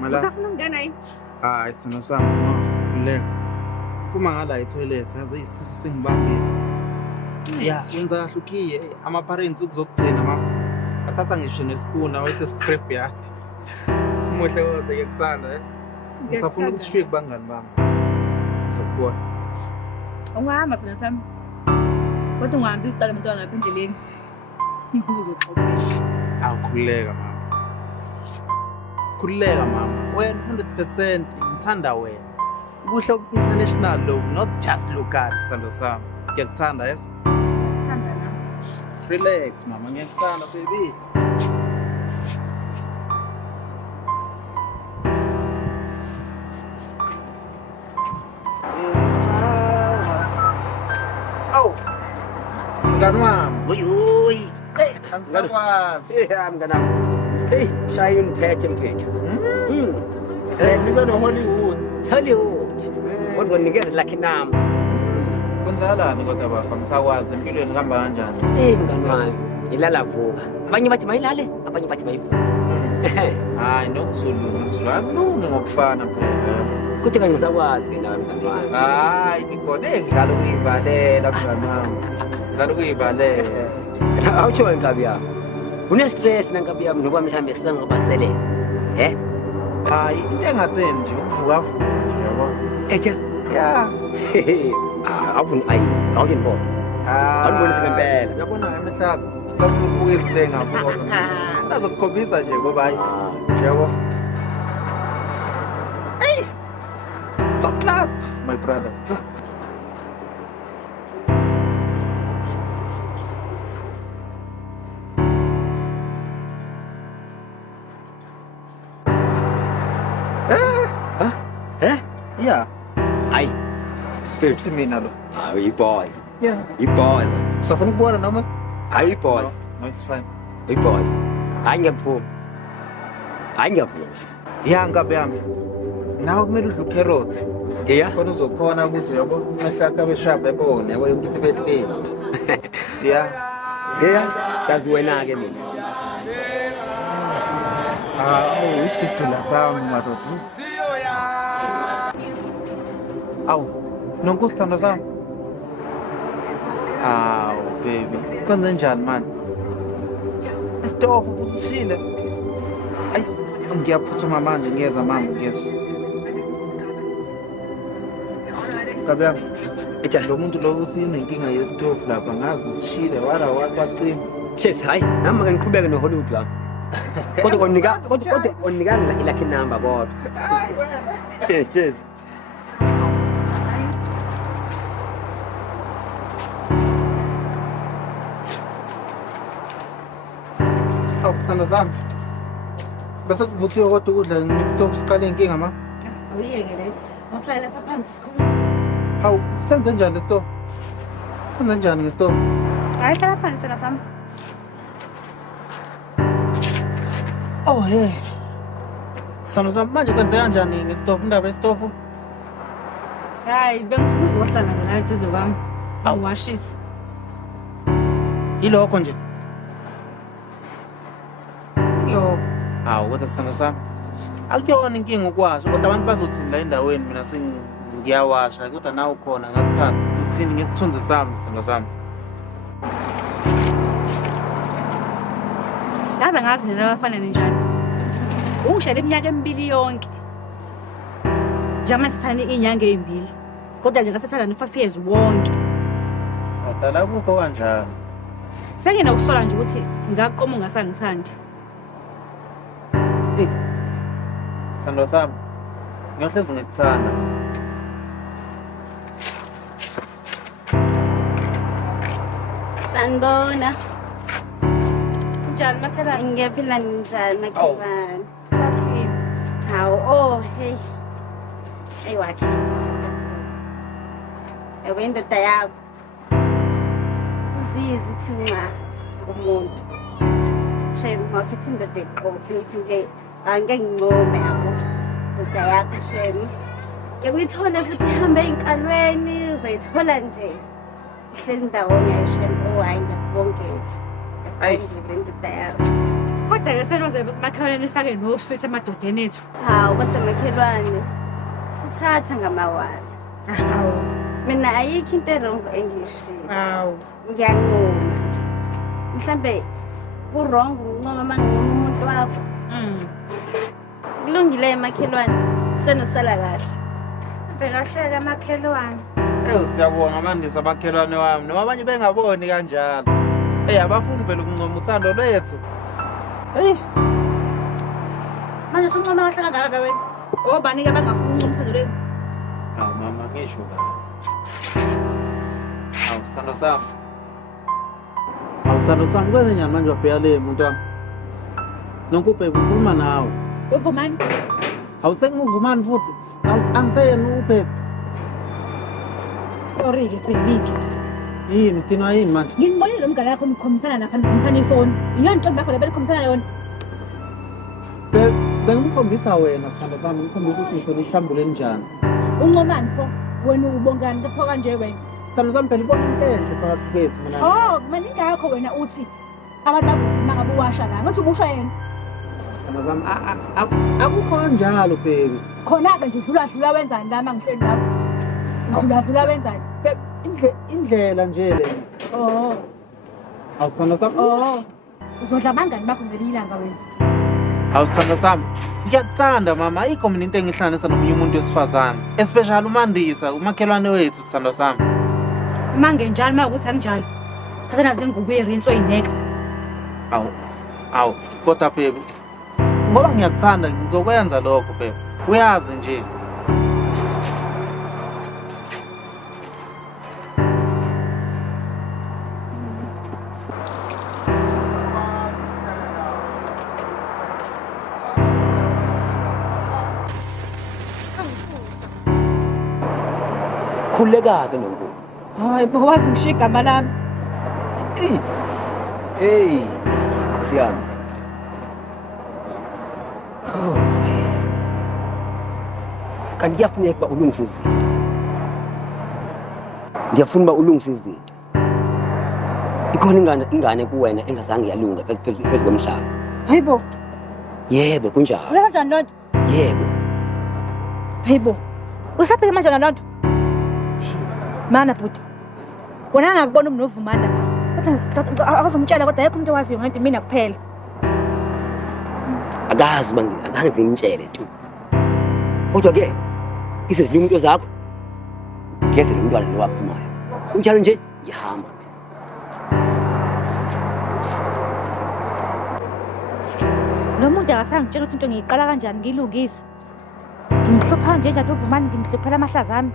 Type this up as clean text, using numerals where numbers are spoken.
Mala. Usafuna ukungena yini? Hayi sino sami khuleka. Kuma ngala etoilet yaze isisu singibambile. Yeah, yenza kahle ukhiye ama parents ukuzogcina mama. Athatha ngisho nespoon awese scrap yard. Umuhle kodwa ngikuthanda yes. Ngisafuna ukushiya kubangani bami. Ngizokubona. Ungahamba sina sami. Kodwa ungahambi uqala umntwana lapha endleleni. Uzoqoqesha. Awukhuleka mama. Khuleka mama. Wena 100% ngithanda wena. Ubuhle international lo, not just local sando sami. Ngiyakuthanda yes. Ngithanda nami. Relax mama, ngiyakuthanda baby. Mngani wami. Uy. Hey, Angisakwazi. mngani wami. Hey, shaya uniphethe mfethu. Nibe no Hollywood. Hollywood. Kodwa nikeze lucky number. Kwenzakalani kodwa baba ngisakwazi empilweni kuhamba kanjani? Hey mngani wami, ilala vuka. Abanye bathi mayilale, abanye bathi mayivuke. Hayi nokuzolunga sizwakuni ngokufana phela. Kuthi kanje ngisakwazi ke nawe mngani wami. Hayi ngikone ngidlala ukuyivalela mngani wami. Ngidlala ukuyivalela. Awutsho inkabi yami. Une stress nankabi yami noba mhlambe sengobasele. Hayi into engatheni nje ukuvuka vuka nje yabo. Ethe? Yeah. Awufuni ayini nje, awuke ngibone. Awubonise ngempela. Uyabona emehlaka safuna ukubuka izilenga ngabo. Nazokukhombisa nje ngoba hayi. Yabo. Hey! Top class, my brother. Yeah. Ay. Spirit. It's mina lo. Uyiphoza. Yeah. Iphoza. Usafuna ukubona noma? Ayiphoza. No, it's fine. Uyiphoza. Hayi ngiyavuma. Hayi ngiyavuma. Ya ngabe yami. Nawe kumele udle carrot. Yeah. Khona uzokhona ukuthi uyabo umehlaka beshaba ebone yabo ukuthi bethleni. Yeah. Yeah. Kazi wena ke mina. Isithula sami madoda. Awu, nonkusithanda sami. Baby. Kwenze njani man? Isitofu futhi sishile. Ayi, ngiyaphuthuma manje ngiyeza mama ngiyeza. Kabe yami. Lo muntu lo usinenkinga yesitofu lapha ngazi sishile wala wacima. Cheers, hayi. Nami ke ngiqhubeke no Hollywood wami. Kodwa onika lucky number kodwa. Cheers. Sithando sami. Bese kuvuthiwe kodwa ukudla ngesitofu siqale inkinga ma. Awuyeke le. Awuhlala lapha phansi sikhuluma. Hawu, senze njani lesitofu? Senze njani ngesitofu? Hayi hlala phansi sina sami. Oh hey. Sithando sami manje kwenze kanjani ngesitofu indaba yesitofu? Hayi bengifuna uzohlala ngala duze kwami. Awashisa. Yilokho nje. Yo. Hawu kodwa sithando sami. Akuyona inkinga ukwazi kodwa abantu bazothi la endaweni mina ngiyawasha kodwa nawe ukhona ngakuthatha uthini ngesithunzi sami sithando sami. Ngaze ngazi nina abafana njani. Ungishela iminyaka emibili yonke. Njama sithana inyanga ezimbili. Kodwa nje ngasethala no5 years wonke. Kodwa kukho kanjani? Sengena ukusola nje ukuthi ngaqoma ungasangithandi. Sithando sami. Ngiyohlezi ngikuthanda. Sanibona. Njani makhela? Ngiyaphila njani makhelwane? Saphila. Hawu hey. Hey wakhetha. Indoda yakho. Uzizi uthi umuntu. Shem wakhetha indoda eqotho uthi nje angeke ngincome yabo. Indoda yakho shem. Ngiyakuyithola futhi ihambe ey'nkalweni uzoyithola nje. Ihleli ndawonye shem hayi ngiyakubongela. Ayi. endleleni ndoda yakho. Kodwa-ke seloze makhelwane nifake noswitha emadodeni ethu. Hawu kodwa makhelwane sithatha ngamawazi. Hawu. Mina ayikho into erongo engiyishilo. Hawu. Ngiyancoma nje. Mhlambe kurongo ukuncoma uma ngincoma umuntu wakho. Kulungile makhelwane. Senosala kahle. Bekahleke makhelwane. Siyabonga Mandisa abakhelwane wami noma abanye bengaboni kanjalo. Abafuni phela ukuncoma uthando lwethu. Hey, Manje soncoma kahle kangaka wena. Obani-ke abangafuni ukuncoma umthando lweni? hawu mama ngisho kabi. Hawu sithando sami. Hawu sithando sami kwenze njani manje wabheka le muntu wami? Nonkubheka ukhuluma nawe. Uvumani? Hawu sengivumani futhi. Angiseyena uphepha. Sorry-ke Bheki. Yini thina yini manje? Nginibonile lo mngane wakho nikhombisana lapha nikhombisana ifoni. Iyona ntombi yakho le benikhombisana yona. Bengimkhombisa wena sithando sami ngikhombisa ukuthi ngifuna ihlambule njani. Uncomani pho? Wena ubongani pho kanje wena? Sithando sami phela ibona into enhle phakathi kwethu mina. Oh, maningakho wena uthi abantu bazothi uma ngabe uwasha la. Ngathi ubusha yena. Sithando sami akukho kanjalo baby. Khona-ke nje udlula wenzani la mangihleli lapho? Udlula wenzani? Indlela nje le. Oh. Hawu sithando sami. Oh. Uzodla abangani bakho ngelinye ilanga wena. Hawu sithando sami. Ngiyakuthanda mama ayikho mina into engihlanganisa nomunye umuntu wesifazane. Especially uMandisa umakhelwane wethu sithando sami. Uma ngenjalo uma ukuthi anginjalo. Thatha nazo ingubo yerinso oyineka. Awu kodwa baby. Ngoba ngiyakuthanda ngizokwenza lokho baby. Uyazi nje. Khuleka-ke nonkulu. Hayi, bawazi ngisho igama lami. Hey, Nkosi yami. Kanti kuyafuneka uba ulungise izinto. Ngiyafuna uba ulungise izinto. Ikhona ingane kuwena engazange yalunga phezu komhlaba. Hayibo. Yebo, kunjalo. Uyenza kanjani lonto? Yebo. Hayibo. Usaphike manje ngalonto? Mana bhuti. Wona angakubona umnovumani lapha. Kodwa akazomtshela kodwa ayikho umuntu owaziyo ngento mina kuphela. Akazi uba angaze ngimtshele tu. Kodwa-ke isezilumuntu zakho ngezele umntwana lo waphumayo. Unjalo nje ngiyahamba. Lo muntu akasangitshela ukuthi into ngiyiqala kanjani ngiyilungise. Ngimhlupha nje njalo uvumani ngimhluphela amahlazi ami.